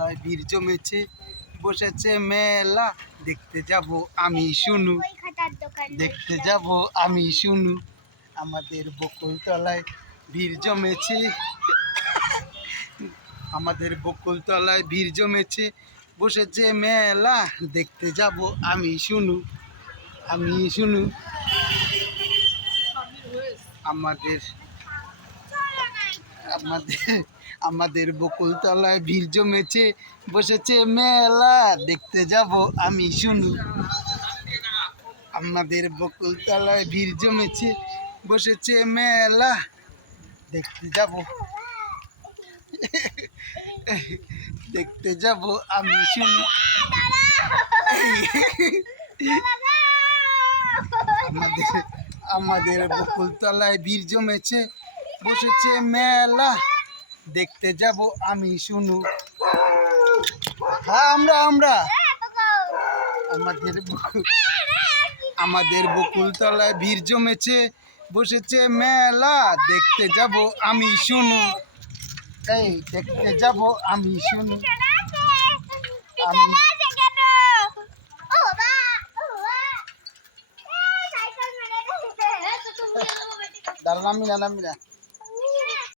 তলায় ভিড় জমেছে, বসেছে মেলা, দেখতে যাব আমি শুনু, দেখতে যাব আমি শুনু। আমাদের বকুল তলায় ভিড় জমেছে, আমাদের বকুল তলায় ভিড় জমেছে, বসেছে মেলা, দেখতে যাব আমি শুনু, আমি শুনু। আমাদের আমাদের আমাদের বকুল তলায় ভিড় জমেছে, বসেছে মেলা, দেখতে যাব আমি শুনু। আমাদের বকুল তলায় ভিড় জমেছে, বসেছে মেলা, দেখতে যাব, দেখতে যাব আমি শুনু। আমাদের আমাদের বকুল তলায় ভিড় জমেছে, বসেছে মেলা, দেখতে যাব আমি শুনু। হ্যাঁ আমরা আমাদের বকুল তলায় ভিড় জমেছে, বসেছে মেলা, দেখতে যাব আমি শুনু। এই দেখতে যাব আমি শুনু। আমি দাঁড়া, নামি না।